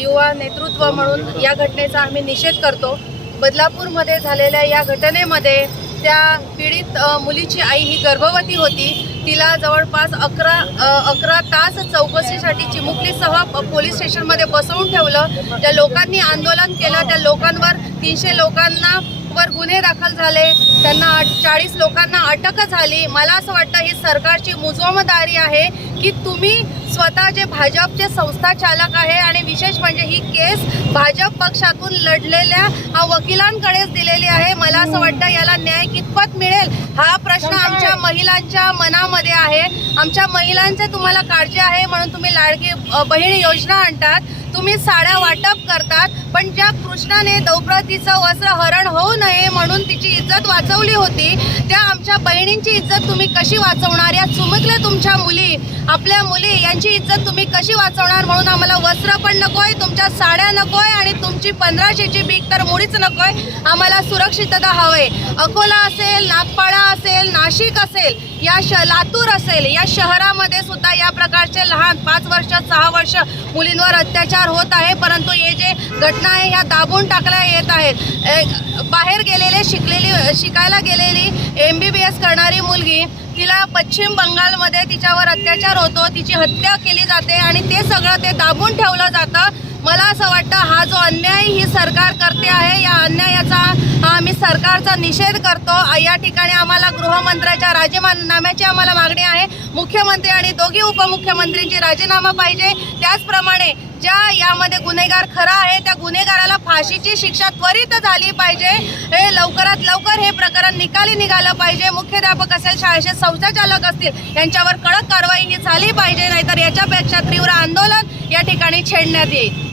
युवा नेतृत्व म्हणून या घटनेचा आम्ही निषेध करतो. बदलापूरमध्ये झालेल्या या घटनेमध्ये त्या पीडित मुलीची आई ही गर्भवती होती. तिला जवळपास अकरा अकरा तास चौकशीसाठी चिमुकलीसह पोलीस स्टेशनमध्ये बसवून ठेवलं. त्या लोकांनी आंदोलन केलं. त्या लोकांवर तीनशे लोकांना वर गुन्हे दाखल झाले. त्यांना चाळीस लोकांना अटक झाली. मला असं वाटतं ही सरकारची मुजोमदारी आहे की तुम्ही स्वतः जे भाजपचे संस्था चालक आहे आणि विशेष म्हणजे ही केस भाजप पक्षातून लढलेल्या वकिलांकडेच दिलेली आहे. मला असं वाटतं याला न्याय कितपत मिळेल हा प्रश्न आमच्या महिलांच्या मनामध्ये आहे. आमच्या महिलांचे तुम्हाला काळजी आहे म्हणून तुम्ही लाडकी बहीण योजना आणतात. तुम्ही साड्या वाटप पण ज्या कृष्णाने द्रौपदीचं वस्त्र हरण होऊ नये म्हणून तिची इज्जत वाचवली होती त्या आमच्या बहिणींची इज्जत तुम्ही कशी वाचवणार? या चुमकल्या तुमच्या मुली आपल्या मुली यांची इज्जत तुम्ही कशी वाचवणार म्हणून आम्हाला वस्त्र पण नकोय तुमच्या साड्या नकोय आणि तुमची पंधराशेची बीक तर मुळीच नकोय आम्हाला सुरक्षितता हवंय. अकोला असेल नागपाडा असेल नाशिक असेल या श लातूर असेल या शहरामध्ये सुद्धा या प्रकारचे लहान पाच वर्ष सहा वर्ष मुलींवर अत्याचार होत आहे परंतु हे जे घटना आहे ह्या दाबून टाकल्या येत आहेत. बाहेर गेलेले शिकलेली शिकायला गेलेली एम बी बी एस करणारी मुलगी तिला पश्चिम बंगालमध्ये तिच्यावर अत्याचार होतो तिची हत्या केली जाते आणि ते सगळं ते दाबून ठेवलं जातं मला असं वाटतं हा जो अन्याय ही सरकार करते आहे. या अन्यायाचा आम्ही सरकारचा निषेध करतो. या ठिकाणी आम्हाला गृहमंत्र्याच्या राजीनाम्याची आम्हाला मागणी आहे. मुख्यमंत्री आणि दोघी उपमुख्यमंत्र्यांची राजीनामा पाहिजे. त्याचप्रमाणे ज्या यामध्ये गुन्हेगार खरा आहे त्या गुन्हेगाराला फाशीची शिक्षा त्वरित झाली पाहिजे. हे लवकरात लवकर हे प्रकरण निकाली निघालं पाहिजे. मुख्याध्यापक असेल शाळेचे संस्थाचालक असतील यांच्यावर कडक कारवाई ही झाली पाहिजे. नाहीतर याच्यापेक्षा तीव्र आंदोलन या ठिकाणी छेडण्यात येईल.